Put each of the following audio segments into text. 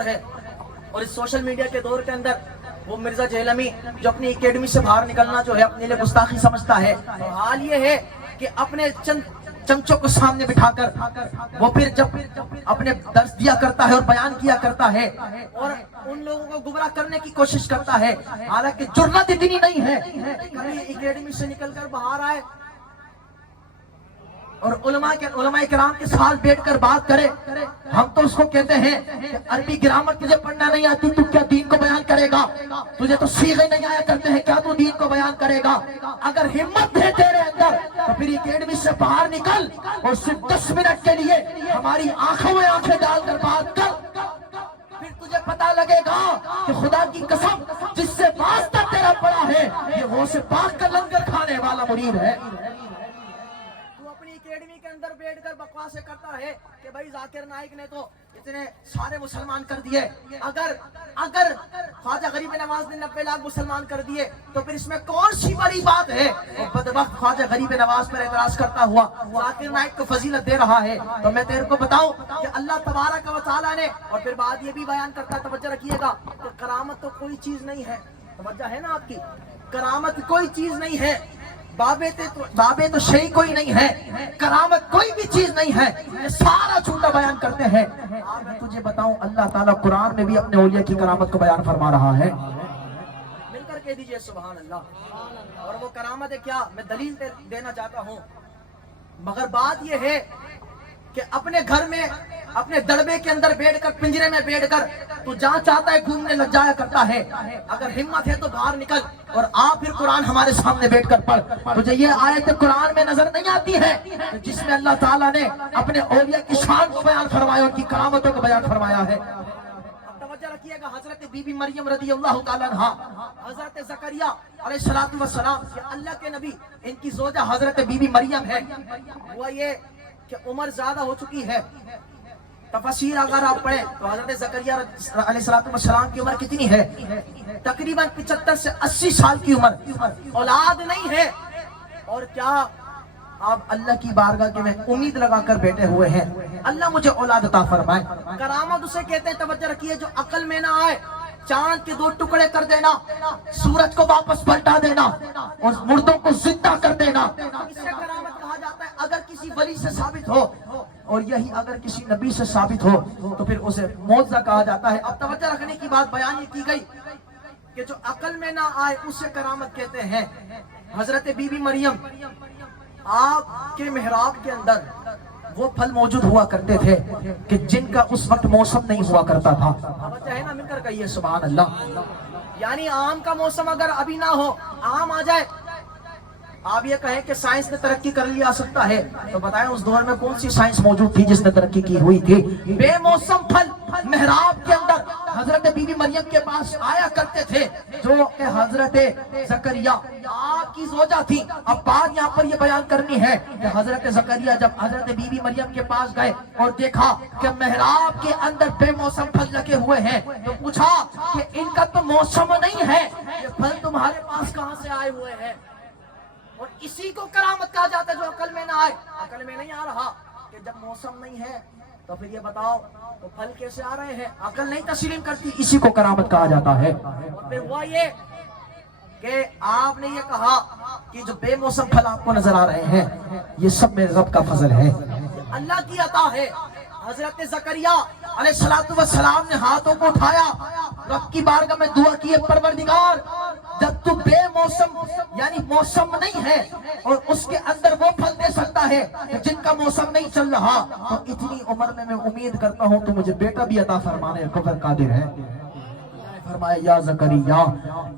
دور ہے اور اس سوشل میڈیا کے دور کے اندر وہ مرزا جہلمی جو اپنی اکیڈمی سے باہر نکلنا جو ہے اپنے لیے گستاخی سمجھتا ہے، تو حال یہ ہے کہ اپنے چند چمچوں کو سامنے بٹھا کر وہ پھر جب اپنے درس دیا کرتا ہے اور بیان کیا کرتا ہے اور ان لوگوں کو گمراہ کرنے کی کوشش کرتا ہے، حالانکہ جرأت اتنی نہیں ہے کبھی اکیڈمی سے نکل کر باہر آئے اور علماء کرام کے ساتھ بیٹھ کر بات کرے۔ ہم تو اس کو کہتے ہیں کہ عربی گرامر تجھے پڑھنا نہیں آتی، تو کیا دین کو بیان کرے گا؟ تجھے تو صیغے نہیں آیا کرتے ہیں، کیا تو دین کو بیان کرے گا؟ اگر ہمت ہے تیرے اندر تو پھر اکیڈمی سے باہر نکل اور صرف 10 منٹ کے لیے ہماری آنکھوں میں آنکھیں ڈال کر بات کر، پھر تجھے پتا لگے گا کہ خدا کی قسم جس سے واسطہ تیرا پڑا ہے یہ غوث پاک کا لنگر کھانے والا مرید ہے۔ اکیڈمی کے اندر بیٹھ کر بکواسیں کرتا ہے کہ بھائی ذاکر نائک نے تو اتنے سارے مسلمان کر دیے، اگر خواجہ غریب نواز نے 90 لاکھ مسلمان کر دیے تو پھر اس میں کون سی بڑی بات ہے؟ اور بدبخت خواجہ غریب نواز پر اعتراض کرتا ہوا ذاکر نائک کو فضیلت دے رہا ہے۔ تو میں تیرے کو بتاؤں کہ اللہ تبارک و تعالیٰ نے، اور پھر بات یہ بھی بیان کرتا، توجہ رکھیے گا، کہ کرامت تو کوئی چیز نہیں ہے، توجہ ہے نا آپ کی، کرامت کوئی چیز نہیں ہے، بابے تو شیء کوئی نہیں ہے، کرامت کوئی بھی چیز نہیں ہے، یہ سارا جھوٹا بیان کرتے ہیں۔ آج میں تجھے بتاؤں اللہ تعالیٰ قرآن میں بھی اپنے اولیاء کی کرامت کو بیان فرما رہا ہے، مل کر کہہ دیجئے سبحان اللہ۔ اور وہ کرامت ہے کیا، میں دلیل دینا چاہتا ہوں، مگر بات یہ ہے کہ اپنے گھر میں اپنے دڑبے کے اندر بیٹھ کر، پنجرے میں بیٹھ کر تو جہاں چاہتا ہے گھومنے لگ جایا کرتا ہے، اگر ہمت ہے تو باہر نکل اور پھر قرآن ہمارے سامنے بیٹھ کر پڑھ۔ مجھے یہ آیت قرآن میں نظر نہیں آتی ہے جس میں اللہ تعالیٰ نے اپنے اولیاء کی شان کو بیان فرمایا، ان کی کرامتوں کو بیان فرمایا ہے۔ توجہ رکھیے گا، حضرت بی بی مریم رضی اللہ تعالیٰ عنہا، حضرت زکریا علیہ السلام، یہ اللہ کے نبی، ان کی زوجہ حضرت بی بی مریم ہے۔ ہوا یہ کہ عمر زیادہ ہو چکی ہے، تفسیر اگر آپ پڑھیں تو حضرت زکریا علیہ السلام کی عمر کتنی ہے؟ تقریباً 75 سے 80 سال کی عمر، اولاد نہیں ہے، اور کیا آپ اللہ کی بارگاہ کے میں امید لگا کر بیٹھے ہوئے ہیں اللہ مجھے اولاد عطا فرمائے۔ کرامت اسے کہتے ہیں، توجہ رکھیے، جو عقل میں نہ آئے، چاند کے 2 ٹکڑے کر دینا، سورج کو واپس پلٹا دینا اور مردوں کو زندہ کر دینا، اسے کرامت کہا جاتا ہے۔ اگر کسی ولی سے ثابت ہو، اور یہی اگر کسی نبی سے ثابت ہو تو پھر اسے معجزہ کہا جاتا ہے۔ اب توجہ رکھنے کی بات بیان یہ کی گئی کہ جو عقل میں نہ آئے اسے کرامت کہتے ہیں۔ حضرت بی بی مریم، آپ کے محراب کے اندر وہ پھل موجود ہوا کرتے تھے کہ جن کا اس وقت موسم نہیں ہوا کرتا تھا، توجہ ہے نا، مل کر کہیے سبحان اللہ۔ یعنی آم کا موسم اگر ابھی نہ ہو، آم آ جائے، آپ یہ کہیں کہ سائنس نے ترقی کر لیا سکتا ہے، تو بتائیں اس دور میں کون سی سائنس موجود تھی جس نے ترقی کی ہوئی تھی؟ بے موسم پھل محراب کے اندر حضرت بی بی مریم کے پاس آیا کرتے تھے، جو کہ حضرت زکریا آپ کی زوجہ تھی۔ اب بات یہاں پر یہ بیان کرنی ہے کہ حضرت زکریا جب حضرت بی بی مریم کے پاس گئے اور دیکھا کہ محراب کے اندر بے موسم پھل لگے ہوئے ہیں، تو پوچھا کہ ان کا تو موسم نہیں ہے، یہ پھل تمہارے پاس کہاں سے آئے ہوئے ہیں؟ اور اسی کو کرامت کہا جاتا ہے جو عقل میں نہ آئے۔ عقل میں نہیں آ رہا کہ جب موسم نہیں ہے تو پھر یہ بتاؤ تو پھل کیسے آ رہے ہیں؟ عقل نہیں تسلیم کرتی، اسی کو کرامت کہا جاتا ہے۔ اور پھر ہوا یہ کہ آپ نے یہ کہا کہ جو بے موسم پھل آپ کو نظر آ رہے ہیں یہ سب میرے رب کا فضل ہے، اللہ کی عطا ہے۔ حضرت زکریا علیہ السلام نے ہاتھوں کو اٹھایا، رب کی بارگاہ میں دعا کی، پروردگار جب تو بے موسم یعنی موسم نہیں ہے اور اس کے اندر وہ پھل دے سکتا ہے جن کا موسم نہیں چل رہا، تو اتنی عمر میں امید کرتا ہوں تو مجھے بیٹا بھی عطا فرمانے کو قادر ہے۔ فرمایا یا زکریا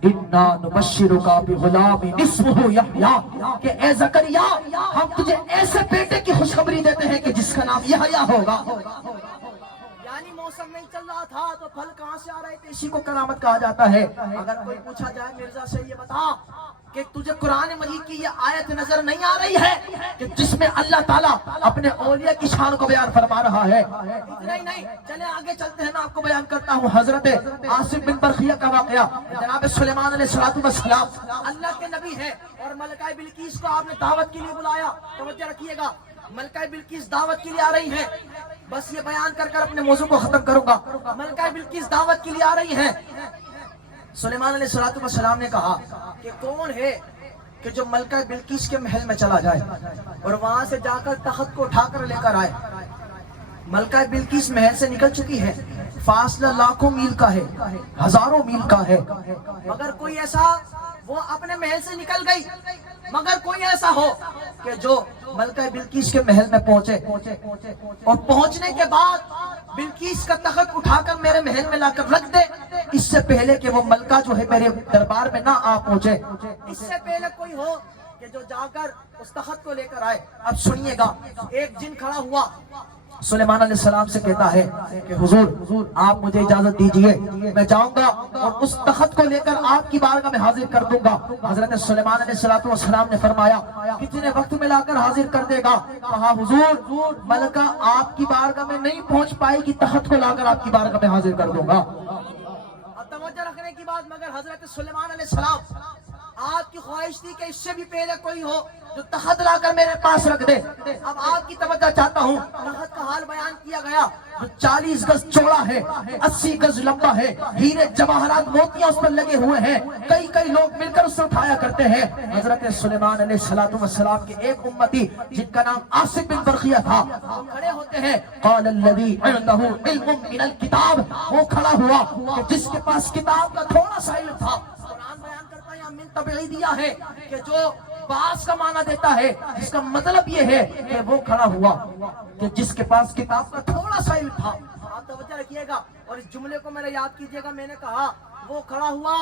انا نبشرک بغلام اسمہ یحییٰ، کہ اے زکریا ہم تجھے ایسے بیٹے کی خوشخبری دیتے ہیں کہ جس کا نام یحییٰ ہوگا۔ یعنی موسم نہیں چل رہا تھا تو پھل کہاں سے آ رہے تھے، اسی کو کرامت کہا جاتا ہے۔ اگر کوئی پوچھا جائے مرزا سے یہ بتا کہ تجھے قرآن مجید کی یہ آیت نظر نہیں آ رہی ہے کہ جس میں اللہ تعالیٰ اپنے اولیاء کی شان کو بیان فرما رہا ہے؟ اتنا ہی نہیں، چلے آگے چلتے ہیں، میں آپ کو بیان کرتا ہوں حضرت عاصم بن برقیہ کا واقعہ۔ جناب سلیمان علیہ السلام اللہ کے نبی ہیں اور ملکہ بلقیس کو آپ نے دعوت کے لیے بلایا، توجہ رکھیے گا، ملکہ بلقیس دعوت کے لیے آ رہی ہیں. بس یہ بیان کر کر اپنے موضوع کو ختم کروں گا. ملکہ بلقیس دعوت کے لیے آ رہی ہیں. سلیمان علیہ السلام نے کہا کہ کون ہے کہ جو ملکہ بلقیس کے محل میں چلا جائے اور وہاں سے جا کر تخت کو اٹھا کر لے کر آئے. ملکہ بلقیس محل سے نکل چکی ہے. فاصلہ لاکھوں میل کا ہے, ہزاروں میل کا ہے, مگر کوئی ایسا, وہ اپنے محل سے نکل گئی, مگر کوئی ایسا ہو کہ جو ملکہ بلقیس کے محل میں پہنچے اور پہنچنے کے بعد بلقیس کا تخت اٹھا کر میرے محل میں لا کر رکھ دے, اس سے پہلے کہ وہ ملکہ جو ہے میرے دربار میں نہ آ پہنچے. اس سے پہلے کوئی ہو کہ جو جا کر اس تخت کو لے کر آئے. اب سنیے گا, ایک جن کھڑا ہوا سلیمان علیہ السلام سے کہتا ہے کہ حضور آپ مجھے اجازت دیجئے, میں جاؤں گا اور اس تخت کو لے کر آپ کی بارگاہ میں حاضر کر دوں گا. حضرت سلیمان علیہ السلام نے فرمایا کتنے وقت میں لا کر حاضر کر دے گا؟ کہا حضور ملکہ آپ کی بارگاہ میں نہیں پہنچ پائے گی, تخت کو لا کر آپ کی بارگاہ میں حاضر کر دوں گا. توجہ رکھنے کی بات, مگر حضرت سلیمان علیہ السلام آپ کی خواہش تھی کہ اس سے بھی پہلے کوئی ہو جو تخت لا کر میرے پاس رکھ دے. اب آپ کی توجہ چاہتا ہوں, تخت کا حال بیان کیا گیا جو 40 گز چوڑا ہے, 80 گز لمبا ہے, ہیرے جواہرات موتیاں اس پر لگے ہوئے ہیں, کئی لوگ مل کر اسے اٹھایا کرتے ہیں. حضرت سلیمان علیہ السلام کے ایک امتی جن کا نام آصف بن برخیہ تھا, کھڑے ہوتے ہیں. قال الذی عنده علم من الکتاب, وہ کھڑا ہوا کہ جس کے پاس کتاب کا تھوڑا سا علم تھا. قرآن بیان کرتا ہے من تبعیدیہ ہے کہ جو باس کا معنی دیتا ہے, جس کا مطلب یہ ہے کہ وہ کھڑا ہوا کہ جس کے پاس کتاب کا تھوڑا سا علم تھا. آپ توجہ رکھیے گا اور اس جملے کو میرا یاد کیجئے گا. میں نے کہا وہ کھڑا ہوا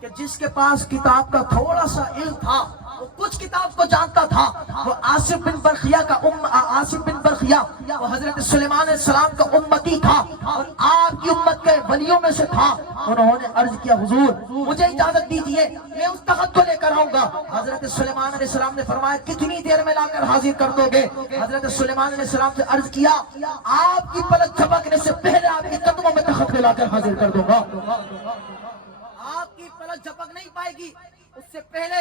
کہ جس کے پاس کتاب کا تھوڑا سا علم تھا, وہ کچھ کتاب کو جانتا تھا. وہ آصف بن برخیہ وہ حضرت سلیمان علیہ السلام کا امتی تھا اور آپ کی امت کے ولیوں میں سے تھا. انہوں نے عرض کیا حضور مجھے اجازت دیجئے, میں اس تخت کو لے کر آؤں گا. حضرت سلیمان علیہ السلام نے فرمایا کتنی دیر میں لا کر حاضر کر دو گے؟ حضرت سلیمان علیہ السلام سے عرض کیا آپ کی پلک جھپکنے سے پہلے آپ کے قدموں میں تخت کو لا کر حاضر کر دوں گا. آپ کی پلک جھپک نہیں پائے گی, اس سے پہلے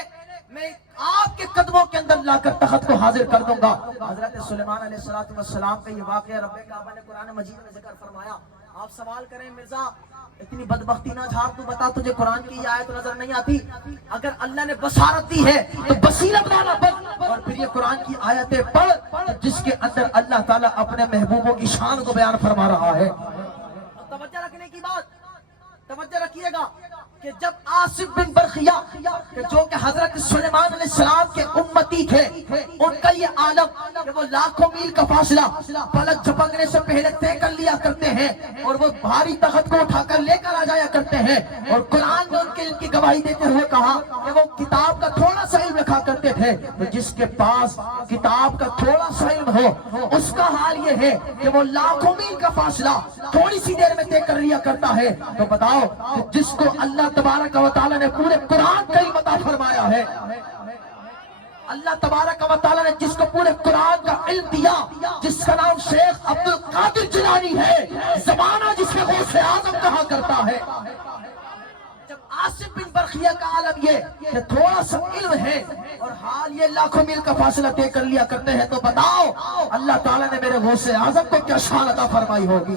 میں آپ کے قدموں کے اندر لا کر تخت کو حاضر کر دوں گا. حضرت سلیمان علیہ السلام کا یہ واقعہ رب کعبہ نے قرآن مجید میں ذکر فرمایا. آپ سوال کریں مرزا اتنی بدبختی نہ جھاڑ, تو بتا تجھے قرآن کی یہ آیت نظر نہیں آتی؟ اگر اللہ نے بصارت دی ہے تو بصیرت والا بن اور پھر یہ قرآن کی آیتیں پڑھ جس کے اندر اللہ تعالیٰ اپنے محبوبوں کی شان کو بیان فرما رہا ہے. توجہ رکھنے کی بات, توجہ رکھیے گا کہ جب آصف بن برخیہ کہ جو کہ حضرت سلیمان علیہ السلام کے امتی تھے, ان کا یہ عالم کہ وہ لاکھوں میل کا فاصلہ پلک جھپکنے سے پہلے طے کر لیا کرتے ہیں اور وہ بھاری تخت کو اٹھا کر لے کر آ جایا کرتے ہیں. اور قرآن نے ان کے علم کی گواہی دیتے ہوئے کہا کہ وہ کتاب کا تھوڑا سا علم رکھا کرتے تھے. تو جس کے پاس کتاب کا تھوڑا سا علم ہو اس کا حال یہ ہے کہ وہ لاکھوں میل کا فاصلہ تھوڑی سی دیر میں طے کر لیا کرتا ہے. تو بتاؤ کہ جس کو اللہ تبارک و تعالیٰ نے پورے قرآن کا علم عطا فرمایا ہے, اللہ تبارک و تعالیٰ نے جس کو پورے قرآن کا علم دیا, جس کا نام شیخ عبد القادر جیلانی ہے, زمانہ جسے غوث اعظم کہا کرتا ہے. جب آصف بن برخیہ کا عالم یہ کہ تھوڑا سا علم ہے اور حال یہ لاکھوں میل کا فاصلہ طے کر لیا کرتے ہیں, تو بتاؤ اللہ تعالیٰ نے میرے غوث اعظم کو کیا شان عطا فرمائی ہوگی.